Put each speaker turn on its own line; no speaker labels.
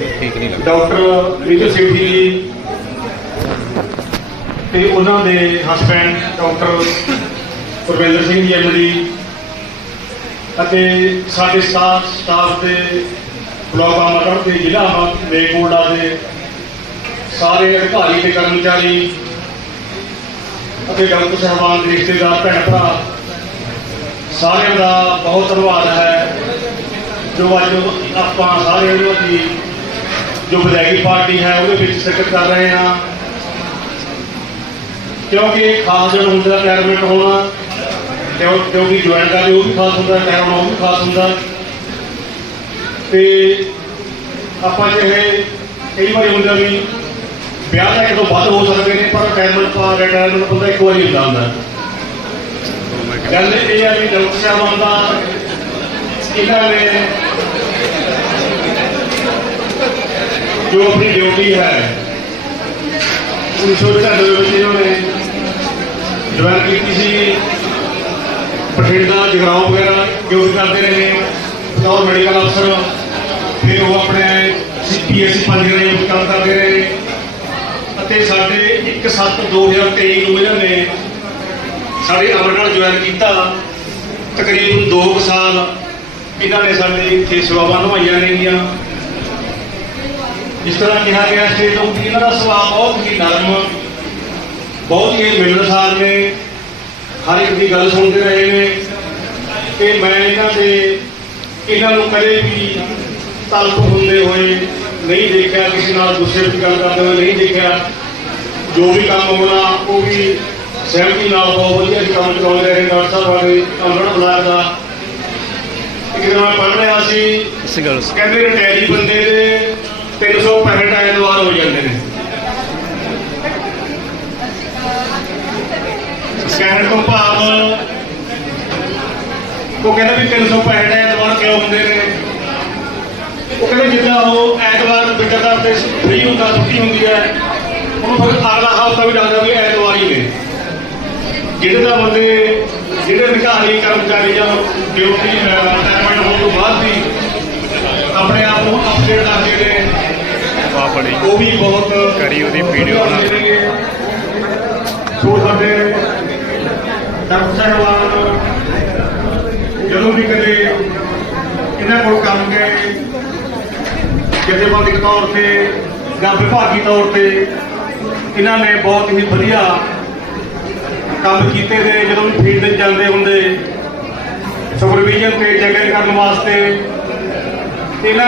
ਠੀਕ ਨਹੀਂ ਲੱਗਦਾ।
ਡਾਕਟਰ ਰੀਤੂ ਸੇਠੀ ਜੀ ਤੇ ਉਹਨਾਂ ਦੇ husband doctor Gurvinder Singh ji MD ਅਤੇ ਸਾਡੇ ਸਟਾਫ ਸਟਾਫ ਦੇ ਬਲਾਕ ਆਮਦਨ ਦੇ ਜ਼ਿਲ੍ਹਾ ਮਲੇਕੋਟਲਾ ਦੇ ਸਾਰੇ ਅਧਿਕਾਰੀ ਤੇ ਕਰਮਚਾਰੀ ਅਤੇ ਡਾਕਟਰ ਸਾਹਿਬਾਨ ਦੇ ਰਿਸ਼ਤੇਦਾਰ, ਭੈਣ ਭਰਾ, ਸਾਰਿਆਂ ਦਾ ਬਹੁਤ ਧੰਨਵਾਦ ਹੈ ਜੋ ਅੱਜ ਆਪਾਂ ਸਾਰੇ ਉਹਨਾਂ ਦੀ ਜੋ ਵਿਦਾਇਗੀ ਪਾਰਟੀ ਹੈ, ਉਹਦੇ ਵਿੱਚ ਸ਼ਿਰਕਤ ਕਰ ਰਹੇ ਹਾਂ। ਕਿਉਂਕਿ ਖਾਸ ਦਿਨ ਹੁੰਦਾ ਰਿਟਾਇਰਮੈਂਟ ਹੋਣਾ ਕਿਉਂਕਿ ਜੁਆਇਨ ਕਰਦੇ ਉਹ ਵੀ ਖਾਸ ਹੁੰਦਾ ਰਿਟਾਇਰ ਹੋਣਾ ਉਹ ਵੀ ਖਾਸ ਹੁੰਦਾ। ਤੇ ਆਪਾਂ ਜਿਹੇ ਕਈ ਵਾਰੀ ਹੁੰਦਾ ਵੀ ਵਿਆਹ ਦਾ ਇੱਕ ਤੋਂ ਵੱਧ ਹੋ ਸਕਦੇ ਨੇ, ਪਰ ਰਿਟਾਇਰਮੈਂਟ ਪਾ ਰਿਟਾਇਰਮੈਂਟ ਬੰਦਾ ਇੱਕ ਵਾਰੀ ਹੁੰਦਾ ਹੁੰਦਾ। ਗੱਲ ਇਹ ਆ ਵੀ ਡਾਕਟਰ ਸਾਹਿਬਾਨ ਦਾ ਇਹਨਾਂ ਨੇ ਜੋ ਆਪਣੀ ਡਿਊਟੀ ਹੈ 1995 ਵਿੱਚ ਇਹਨਾਂ ਨੇ ਜੁਆਇਨ ਕੀਤੀ ਸੀ। ਬਠਿੰਡਾ ਜਗਰਾਉਂ ਵਗੈਰਾ ਡਿਊਟੀ ਕਰਦੇ ਰਹੇ ਬਤੌਰ ਮੈਡੀਕਲ ਅਫਸਰ ਫਿਰ ਉਹ ਆਪਣੇ ਸੀਪੀਐਸਸੀ ਪੰਜ ਰਹੇ ਕੰਮ ਕਰਦੇ ਰਹੇ। ਅਤੇ ਸਾਡੇ 1/7/2023 ਨੂੰ ਇਹਨਾਂ ਨੇ ਸਾਡੇ ਅਮਰਗੜ੍ਹ ਜੁਆਇਨ ਕੀਤਾ। ਤਕਰੀਬਨ 2 ਸਾਲ ਇਹਨਾਂ ਨੇ ਸਾਡੇ ਇੱਥੇ ਸੇਵਾਵਾਂ ਨਿਭਾਈਆਂ ਨੇਗੀਆਂ ਜਿਸ ਤਰ੍ਹਾਂ ਕਿਹਾ ਗਿਆ ਸਟੇਟ ਤੋਂ ਕਿ ਇਹਨਾਂ ਦਾ ਸੁਭਾਅ ਬਹੁਤ ਹੀ ਨਰਮ ਬਹੁਤ ਹੀ ਮਿਲਣਸਾਰ ਨੇ। ਹਰ ਇੱਕ ਦੀ ਗੱਲ ਸੁਣਦੇ ਰਹੇ ਨੇ। ਤੇ ਮੈਂ ਇਹਨਾਂ ਦੇ ਇਹਨਾਂ ਨੂੰ ਕਦੇ ਵੀ ਤਲਪ ਹੁੰਦੇ ਹੋਏ ਨਹੀਂ ਦੇਖਿਆ ਕਿਸੇ ਨਾਲ ਗੁੱਸੇ ਵਿੱਚ ਗੱਲ ਕਰਦੇ ਹੋਏ ਨਹੀਂ ਦੇਖਿਆ। ਜੋ ਵੀ ਕੰਮ ਹੋਣਾ ਉਹ ਵੀ ਸਹਿਮਤੀ ਨਾਲ ਬਹੁਤ ਵਧੀਆ ਕੰਮ ਚਲਾਉਂਦੇ ਰਹੇ ਡਾਕਟਰ ਸਾਹਿਬ ਵਾਲੇ ਅੰਮ੍ਰਿਤ ਬਲਾਕ ਦਾ। ਇੱਕ ਦਿਨ ਮੈਂ ਪੜ੍ਹ ਰਿਹਾ ਸੀ ਕਹਿੰਦੇ ਰਿਟਾਇਰੀ ਬੰਦੇ ਦੇ 365 ਐਤਵਾਰ ਹੋ ਜਾਂਦੇ ਨੇ ਕਹਿਣ ਤੋਂ ਭਾਵ ਉਹ ਕਹਿੰਦਾ ਵੀ 365 ਐਤਵਾਰ ਕਿਉਂ ਹੁੰਦੇ ਨੇ ਉਹ ਕਹਿੰਦੇ ਜਿੱਦਾਂ ਉਹ ਐਤਵਾਰ ਬਿਟਾ ਤੇ ਫ੍ਰੀ ਹੁੰਦਾ ਛੁੱਟੀ ਹੁੰਦੀ ਹੈ ਉਹਨੂੰ ਫਿਰ ਅਗਲਾ ਹਫ਼ਤਾ ਵੀ ਲੱਗਦਾ ਵੀ ਐਤਵਾਰ ਹੀ ਨੇ ਜਿਹੜੇ ਤਾਂ ਬੰਦੇ ਜਿਹੜੇ ਅਧਿਕਾਰੀ ਕਰਮਚਾਰੀ ਜਾਂ ਡਿਊਟੀ ਰਿਟਾਇਰਮੈਂਟ ਹੋਣ ਤੋਂ ਬਾਅਦ ਵੀ ਆਪਣੇ ਆਪ ਨੂੰ ਅਪਡੇਟ ਕਰਦੇ ਨੇ
ਬੜੀ
ਉਹ ਵੀ ਬਹੁਤ
ਕਰੀ ਉਹਦੀ ਵੀਡੀਓ ਬਣਾ।
ਸੋ ਸਾਡੇ ਡਾਕਟਰ ਸਾਹਿਬਾਨ ਜਦੋਂ ਵੀ ਕਦੇ ਇਹਨਾਂ ਕੋਲ ਕੰਮ ਗਏ ਜਥੇਬੰਦਕ ਤੌਰ ਤੇ ਜਾਂ ਵਿਭਾਗੀ ਤੌਰ ਤੇ ਇਹਨਾਂ ਨੇ ਬਹੁਤ ਹੀ ਵਧੀਆ ਕੰਮ ਕੀਤੇ ਨੇ ਜਦੋਂ ਵੀ ਫੀਲਡ ਤੇ ਜਾਂਦੇ ਹੁੰਦੇ ਸੁਪਰਵੀਜ਼ਨ ਤੇ ਚੈਕਿੰਗ ਕਰਨ ਵਾਸਤੇ ਇਹਨਾਂ